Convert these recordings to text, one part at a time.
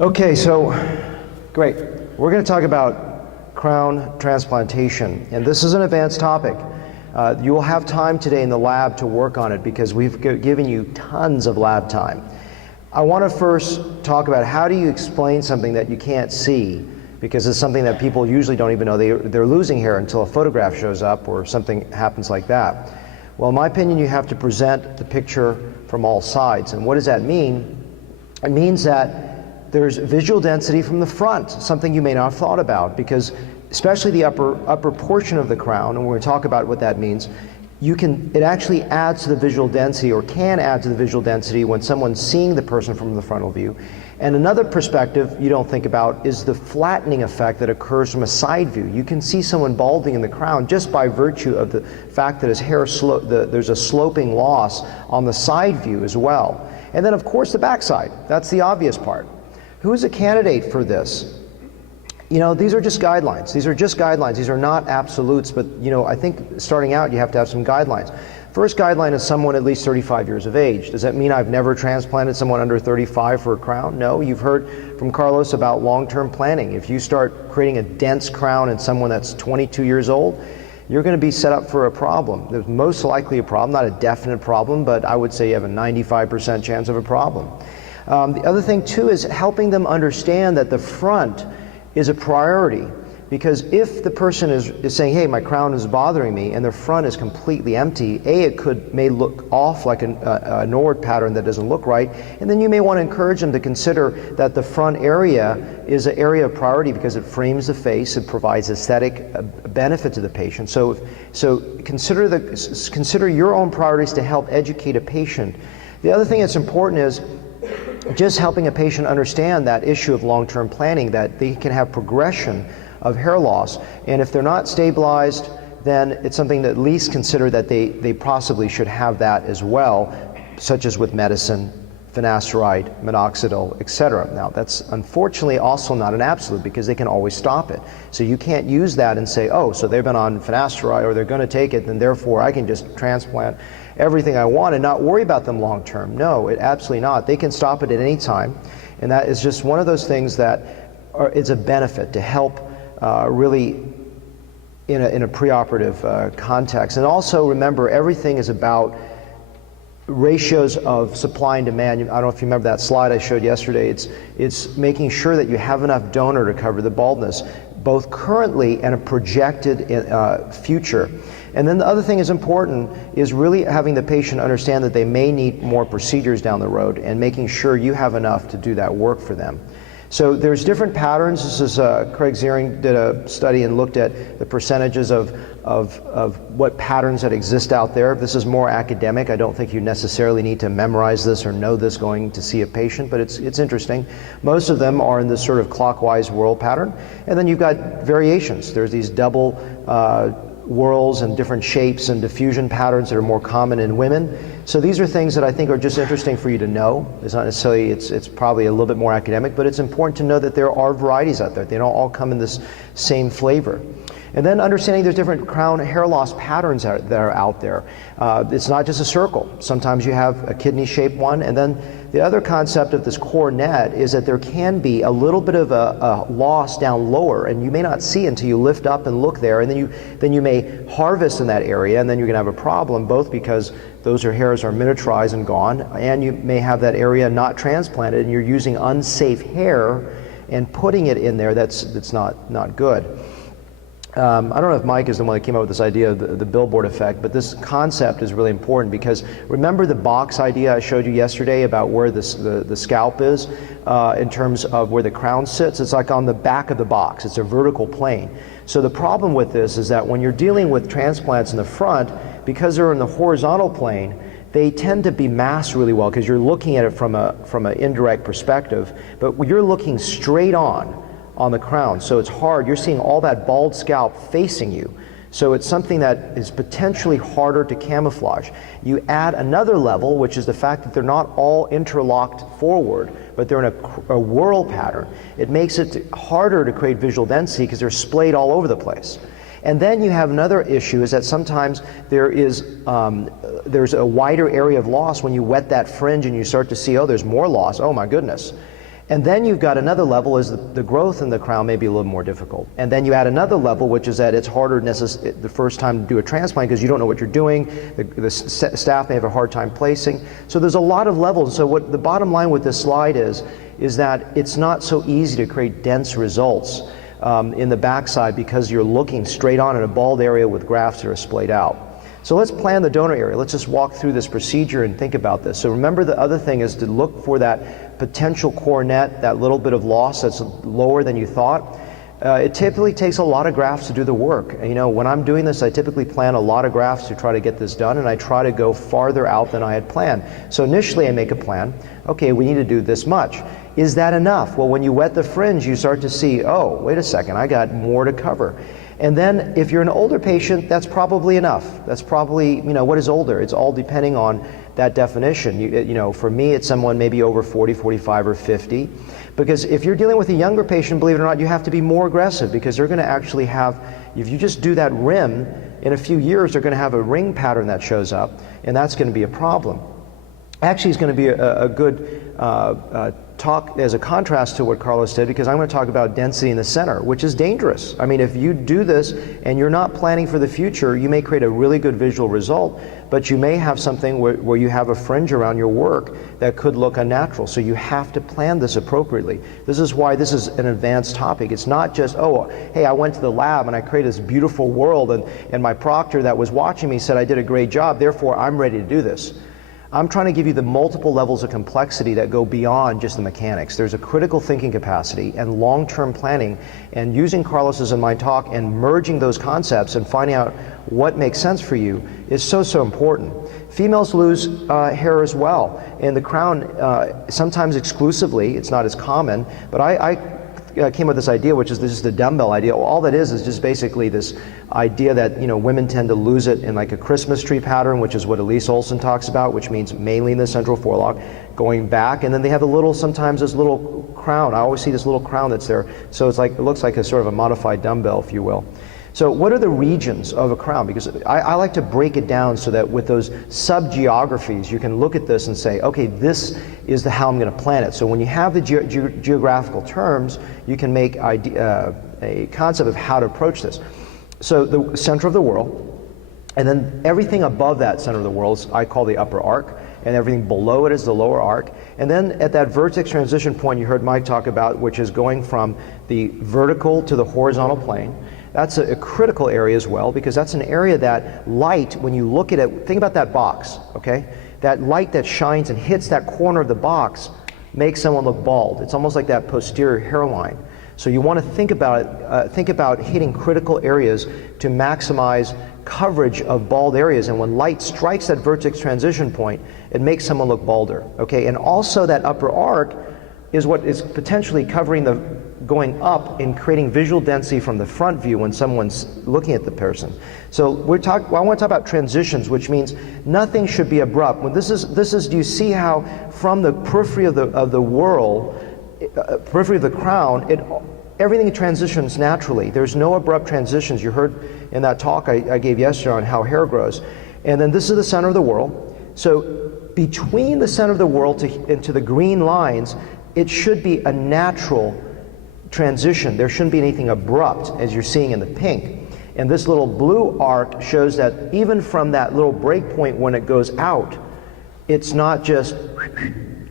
Okay, so great. We're going to talk about crown transplantation, and this is an advanced topic. You will have time today in the lab to work on it because we've given you tons of lab time. I want to first talk about how do you explain something that you can't see, because it's something that people usually don't even know they're losing hair until a photograph shows up or something happens like that. Well, in my opinion, you have to present the picture from all sides. And what does that mean? It means that there's visual density from the front, something you may not have thought about, because especially the upper portion of the crown, and we're going to talk about what that means, it actually adds to the visual density, or can add to the visual density when someone's seeing the person from the frontal view. And another perspective you don't think about is the flattening effect that occurs from a side view. You can see someone balding in the crown just by virtue of the fact that his hair, there's a sloping loss on the side view as well. And then of course the backside, that's the obvious part. Who is a candidate for this? You know, these are just guidelines. These are just guidelines. These are not absolutes, but you know, I think starting out you have to have some guidelines. First guideline is someone at least 35 years of age. Does that mean I've never transplanted someone under 35 for a crown? No, you've heard from Carlos about long-term planning. If you start creating a dense crown in someone that's 22 years old, you're going to be set up for a problem. There's most likely a problem, not a definite problem, but I would say you have a 95% chance of a problem. The other thing too is helping them understand that the front is a priority, because if the person is saying, hey, my crown is bothering me, and the front is completely empty, it may look off like a norward pattern that doesn't look right, and then you may want to encourage them to consider that the front area is an area of priority because it frames the face, it provides aesthetic benefit to the patient. So consider your own priorities to help educate a patient. The other thing that's important is just helping a patient understand that issue of long-term planning, that they can have progression of hair loss, and if they're not stabilized, then it's something to at least consider that they possibly should have that as well, such as with medicine, finasteride, minoxidil, etc. Now that's unfortunately also not an absolute, because they can always stop it. So you can't use that and say, oh, so they've been on finasteride or they're going to take it, and therefore I can just transplant everything I want and not worry about them long term. No, absolutely not. They can stop it at any time, and that is just one of those things that is a benefit to help really in a preoperative context. And also remember, everything is about ratios of supply and demand. I don't know if you remember that slide I showed yesterday. It's making sure that you have enough donor to cover the baldness, both currently and a projected future. And then the other thing is important is really having the patient understand that they may need more procedures down the road, and making sure you have enough to do that work for them. So there's different patterns. This is Craig Ziering did a study and looked at the percentages of what patterns that exist out there. This is more academic. I don't think you necessarily need to memorize this or know this going to see a patient, but it's interesting. Most of them are in this sort of clockwise whirl pattern, and then you've got variations. There's these double whorls and different shapes and diffusion patterns that are more common in women. So these are things that I think are just interesting for you to know. It's not necessarily, it's probably a little bit more academic, but it's important to know that there are varieties out there. They don't all come in this same flavor. And then understanding there's different crown hair loss patterns that are out there. It's not just a circle. Sometimes you have a kidney-shaped one, and then the other concept of this coronet is that there can be a little bit of a loss down lower, and you may not see until you lift up and look there, and then you may harvest in that area, and then you're going to have a problem, both because those hairs are miniaturized and gone, and you may have that area not transplanted, and you're using unsafe hair and putting it in there. That's not good. I don't know if Mike is the one that came up with this idea of the Billboard Effect, but this concept is really important, because remember the box idea I showed you yesterday about where the scalp is in terms of where the crown sits? It's like on the back of the box. It's a vertical plane. So the problem with this is that when you're dealing with transplants in the front, because they're in the horizontal plane, they tend to be masked really well, because you're looking at it from an indirect perspective, but you're looking straight on the crown, so it's hard. You're seeing all that bald scalp facing you, so it's something that is potentially harder to camouflage. You add another level, which is the fact that they're not all interlocked forward, but they're in a whirl pattern. It makes it harder to create visual density because they're splayed all over the place. And then you have another issue, is that sometimes there's a wider area of loss when you wet that fringe and you start to see, oh, there's more loss, oh my goodness. And then you've got another level is the growth in the crown may be a little more difficult. And then you add another level, which is that it's harder the first time to do a transplant because you don't know what you're doing. The staff may have a hard time placing. So there's a lot of levels. So what the bottom line with this slide is that it's not so easy to create dense results in the backside because you're looking straight on in a bald area with grafts that are splayed out. So let's plan the donor area. Let's just walk through this procedure and think about this. So remember, the other thing is to look for that potential coronet, that little bit of loss that's lower than you thought. It typically takes a lot of grafts to do the work. You know, when I'm doing this, I typically plan a lot of grafts to try to get this done, and I try to go farther out than I had planned. So initially I make a plan. Okay, we need to do this much. Is that enough? Well, when you wet the fringe, you start to see, oh, wait a second, I got more to cover. And then if you're an older patient, that's probably enough. That's probably, you know, what is older? It's all depending on that definition. You know, for me, it's someone maybe over 40, 45, or 50. Because if you're dealing with a younger patient, believe it or not, you have to be more aggressive because they're going to actually have, if you just do that rim, in a few years, they're going to have a ring pattern that shows up, and that's going to be a problem. Actually, it's going to be a good talk as a contrast to what Carlos did, because I'm going to talk about density in the center, which is dangerous. I mean, if you do this and you're not planning for the future, you may create a really good visual result, but you may have something where you have a fringe around your work that could look unnatural. So you have to plan this appropriately. This is why this is an advanced topic. It's not just, oh, hey, I went to the lab and I created this beautiful world, and my proctor that was watching me said I did a great job, therefore I'm ready to do this. I'm trying to give you the multiple levels of complexity that go beyond just the mechanics. There's a critical thinking capacity and long-term planning, and using Carlos's and my talk and merging those concepts and finding out what makes sense for you is so, so important. Females lose hair as well, and the crown sometimes exclusively. It's not as common, but I came up with this idea, which is just the dumbbell idea. All that is just basically this idea that, you know, women tend to lose it in like a Christmas tree pattern, which is what Elise Olson talks about, which means mainly in the central forelock, going back, and then they have a little, sometimes this little crown. I always see this little crown that's there. So it's like, it looks like a sort of a modified dumbbell, if you will. So what are the regions of a crown? Because I like to break it down so that with those sub-geographies, you can look at this and say, okay, this is how I'm going to plan it. So when you have the geographical terms, you can make a concept of how to approach this. So the center of the world, and then everything above that center of the world I call the upper arc, and everything below it is the lower arc. And then at that vertex transition point you heard Mike talk about, which is going from the vertical to the horizontal plane, that's a critical area as well, because that's an area that light, when you look at it, think about that box, okay? That light that shines and hits that corner of the box makes someone look bald. It's almost like that posterior hairline. So you want to think about hitting critical areas to maximize coverage of bald areas, and when light strikes that vertex transition point, it makes someone look balder, okay? And also that upper arc is what is potentially covering the going up and creating visual density from the front view when someone's looking at the person. So I want to talk about transitions, which means nothing should be abrupt. When this is, do you see how from the periphery of the world, periphery of the crown, everything transitions naturally. There's no abrupt transitions. You heard in that talk I gave yesterday on how hair grows. And then this is the center of the world. So between the center of the world into the green lines, it should be a natural transition. There shouldn't be anything abrupt, as you're seeing in the pink. And this little blue arc shows that even from that little break point when it goes out, it's not just,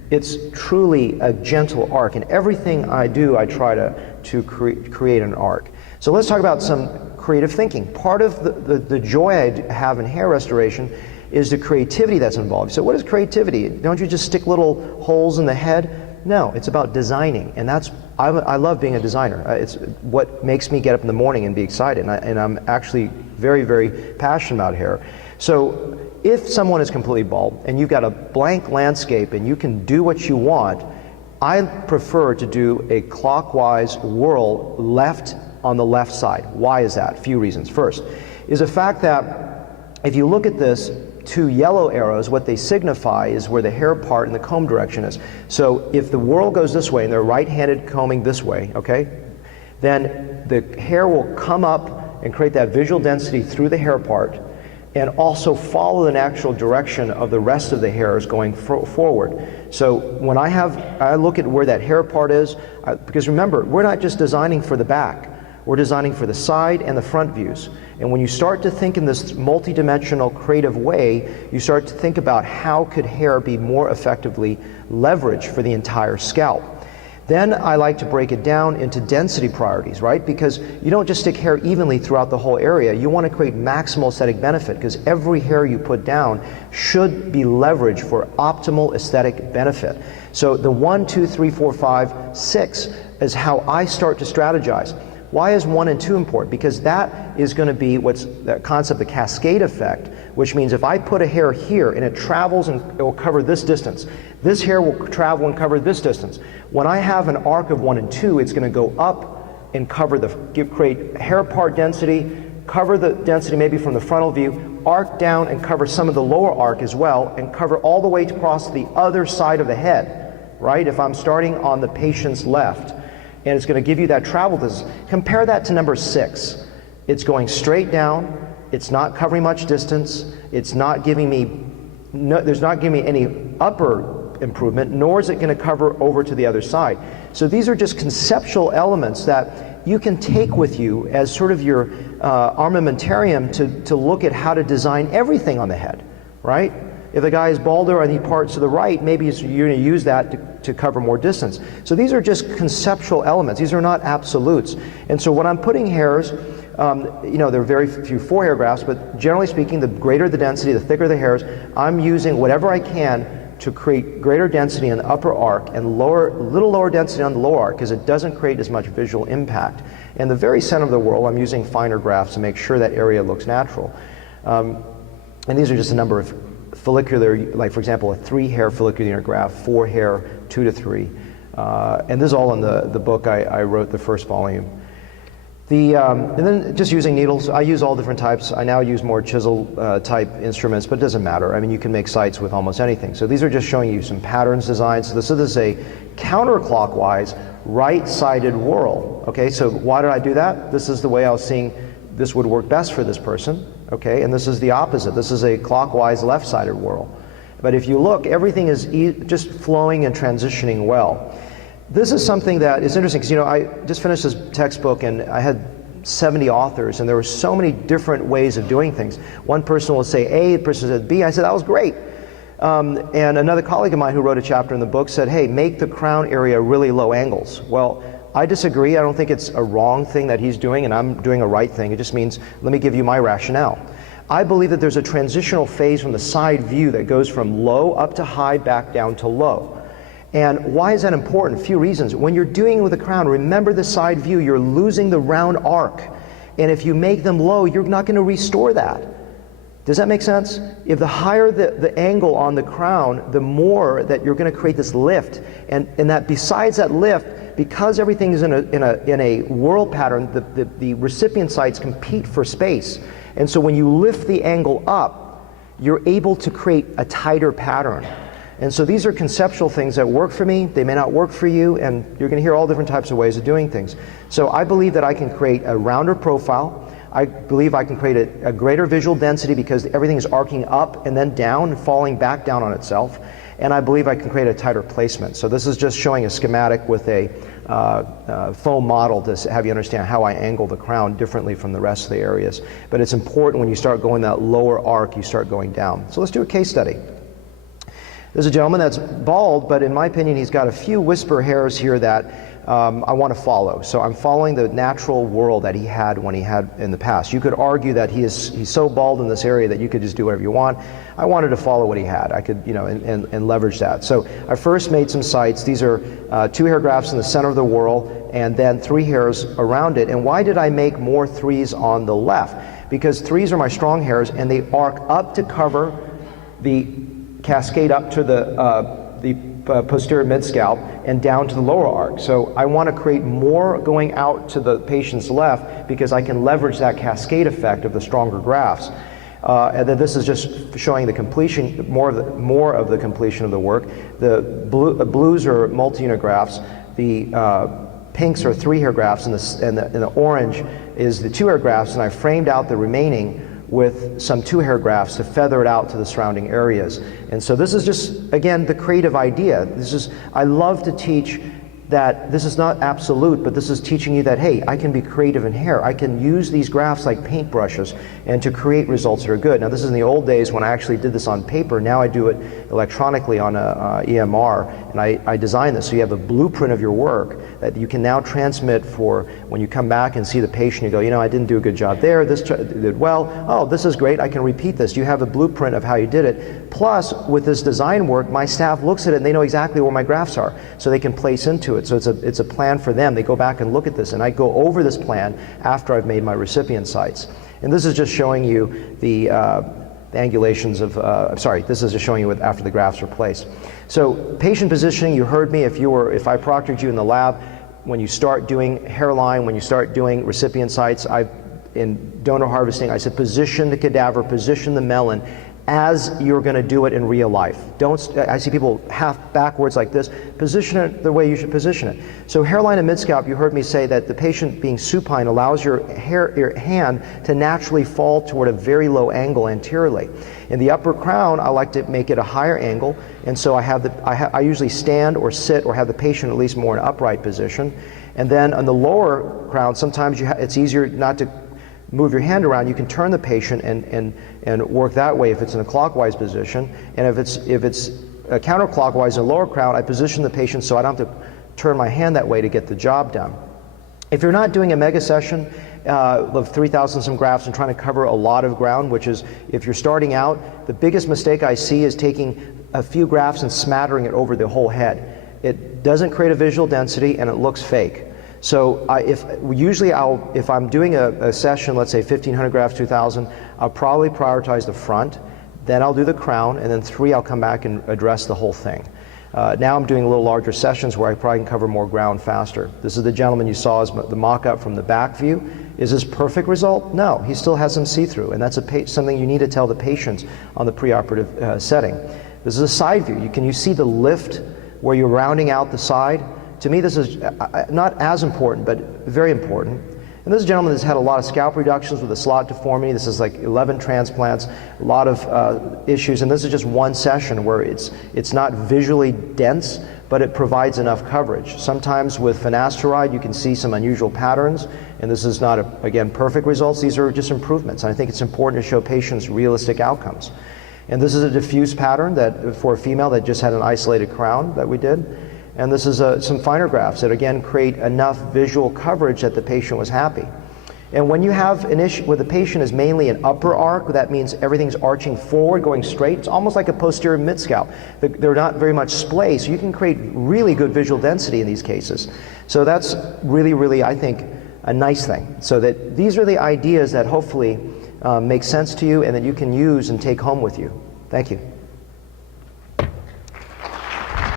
it's truly a gentle arc. And everything I do, I try to create an arc. So let's talk about some creative thinking. Part of the joy I have in hair restoration is the creativity that's involved. So what is creativity? Don't you just stick little holes in the head? No, it's about designing, and I love being a designer. It's what makes me get up in the morning and be excited, and I'm actually very, very passionate about hair. So if someone is completely bald and you've got a blank landscape and you can do what you want, I prefer to do a clockwise whirl left on the left side. Why is that? A few reasons. First is the fact that if you look at this, two yellow arrows, what they signify is where the hair part and the comb direction is. So if the whirl goes this way and they're right-handed combing this way, okay, then the hair will come up and create that visual density through the hair part. and also follow the natural direction of the rest of the hairs going forward. So when I look at where that hair part is, because remember, we're not just designing for the back, we're designing for the side and the front views. And when you start to think in this multi-dimensional creative way, you start to think about how could hair be more effectively leveraged for the entire scalp. Then I like to break it down into density priorities, right? Because you don't just stick hair evenly throughout the whole area. You want to create maximal aesthetic benefit, because every hair you put down should be leveraged for optimal aesthetic benefit. So the 1, 2, 3, 4, 5, 6 is how I start to strategize. Why is 1 and 2 important? Because that is going to be what's the concept, the cascade effect, which means if I put a hair here and it travels and it will cover this distance, this hair will travel and cover this distance. When I have an arc of 1 and 2, it's going to go up and cover create hair part density, cover the density maybe from the frontal view, arc down and cover some of the lower arc as well, and cover all the way across the other side of the head, right? If I'm starting on the patient's left, and it's going to give you that travel distance. Compare that to number 6. It's going straight down, it's not covering much distance, it's not giving me, there's not giving me any upper improvement, nor is it going to cover over to the other side. So these are just conceptual elements that you can take with you as sort of your armamentarium to look at how to design everything on the head, right? If the guy is balder and he parts to the right, maybe you're going to use that to cover more distance. So these are just conceptual elements. These are not absolutes. And so when I'm putting hairs, there are very few forehair grafts, but generally speaking, the greater the density, the thicker the hairs, I'm using whatever I can to create greater density in the upper arc and little lower density on the lower arc, because it doesn't create as much visual impact. In the very center of the whorl, I'm using finer grafts to make sure that area looks natural. And these are just a number of follicular, like for example, a 3-hair follicular unit graft, 4-hair, 2 to 3. And this is all in the book I wrote, the first volume. And then just using needles, I use all different types. I now use more chisel type instruments, but it doesn't matter. I mean, you can make sites with almost anything. So these are just showing you some patterns designed. So this is a counterclockwise, right-sided whorl. Okay, so why did I do that? This is the way I was seeing this would work best for this person. Okay, and this is the opposite. This is a clockwise, left-sided whorl. But if you look, everything is just flowing and transitioning well. This is something that is interesting, because I just finished this textbook and I had 70 authors, and there were so many different ways of doing things. One person will say A, the person said B. I said, that was great. And another colleague of mine who wrote a chapter in the book said, hey, make the crown area really low angles. Well, I disagree. I don't think it's a wrong thing that he's doing, and I'm doing a right thing. It just means, let me give you my rationale. I believe that there's a transitional phase from the side view that goes from low up to high, back down to low. And why is that important? A few reasons. When you're doing it with a crown, remember the side view, you're losing the round arc. And if you make them low, you're not going to restore that. Does that make sense? If the higher the angle on the crown, the more that you're going to create this lift. And that besides that lift, because everything is in a whorl pattern, the recipient sites compete for space. And so when you lift the angle up, you're able to create a tighter pattern. And so these are conceptual things that work for me. They may not work for you, and you're going to hear all different types of ways of doing things. So I believe that I can create a rounder profile. I believe I can create a greater visual density because everything is arcing up and then down, falling back down on itself. And I believe I can create a tighter placement. So this is just showing a schematic with a foam model to have you understand how I angle the crown differently from the rest of the areas. But it's important when you start going that lower arc, you start going down. So let's do a case study. There's a gentleman that's bald, but in my opinion, he's got a few whisper hairs here that I want to follow. So I'm following the natural whorl that he had when he had in the past. You could argue that he's so bald in this area that you could just do whatever you want. I wanted to follow what he had. I could, and leverage that. So I first made some sites. These are 2 hair grafts in the center of the whorl, and then 3 hairs around it. And why did I make more 3s on the left? Because 3s are my strong hairs, and they arc up to cover the cascade up to the posterior mid-scalp and down to the lower arc. So I want to create more going out to the patient's left because I can leverage that cascade effect of the stronger grafts. And then this is just showing the completion, more of the completion of the work. The blues are multi-unit grafts. The pinks are 3 hair grafts, and the orange is the 2 hair grafts, and I framed out the remaining with some 2-hair grafts to feather it out to the surrounding areas. And so this is just, again, the creative idea. I love to teach that this is not absolute, but this is teaching you that, hey, I can be creative in hair. I can use these grafts like paintbrushes and to create results that are good. Now, this is in the old days when I actually did this on paper. Now I do it electronically on a EMR, and I design this so you have a blueprint of your work that you can now transmit for when you come back and see the patient. You go, you know, I didn't do a good job there. This did well. Oh, this is great. I can repeat this. You have a blueprint of how you did it. Plus, with this design work, my staff looks at it and they know exactly where my grafts are, so they can place into it. So it's a plan for them. They go back and look at this, and I go over this plan after I've made my recipient sites. And this is just showing you the angulations of, this is just showing you after the grafts are placed. So patient positioning, you heard me. If I proctored you in the lab, when you start doing hairline, when you start doing recipient sites, in donor harvesting, I said position the cadaver, position the melon as you're going to do it in real life. I see people half backwards like this. Position it the way you should position it. So hairline and mid-scalp, you heard me say that the patient being supine allows your hand to naturally fall toward a very low angle anteriorly. In the upper crown, I like to make it a higher angle, and so I usually stand or sit or have the patient at least more in an upright position. And then on the lower crown, sometimes it's easier not to move your hand around. You can turn the patient and work that way if it's in a clockwise position. And if it's counterclockwise in a lower crown, I position the patient so I don't have to turn my hand that way to get the job done. If you're not doing a mega session of 3,000 some grafts and trying to cover a lot of ground, which is, if you're starting out, the biggest mistake I see is taking a few grafts and smattering it over the whole head. It doesn't create a visual density and it looks fake. So if I'm doing a session, let's say 1,500 grafts, 2,000, I'll probably prioritize the front, then I'll do the crown, and then 3, I'll come back and address the whole thing. Now I'm doing a little larger sessions where I probably can cover more ground faster. This is the gentleman you saw as the mock-up from the back view. Is this perfect result? No, he still has some see-through, and that's something you need to tell the patients on the preoperative setting. This is a side view. Can you see the lift where you're rounding out the side? To me, this is not as important, but very important. And this gentleman has had a lot of scalp reductions with a slot deformity. This is like 11 transplants, a lot of issues, and this is just one session where it's not visually dense, but it provides enough coverage. Sometimes with finasteride, you can see some unusual patterns, and this is not, again, perfect results. These are just improvements, and I think it's important to show patients realistic outcomes. And this is a diffuse pattern for a female that just had an isolated crown that we did. And this is some finer grafts that, again, create enough visual coverage that the patient was happy. And when you have an issue where the patient is mainly an upper arc, that means everything's arching forward, going straight. It's almost like a posterior mid-scalp. They're not very much splayed, so you can create really good visual density in these cases. So that's really, really, I think, a nice thing. So that these are the ideas that hopefully make sense to you and that you can use and take home with you. Thank you.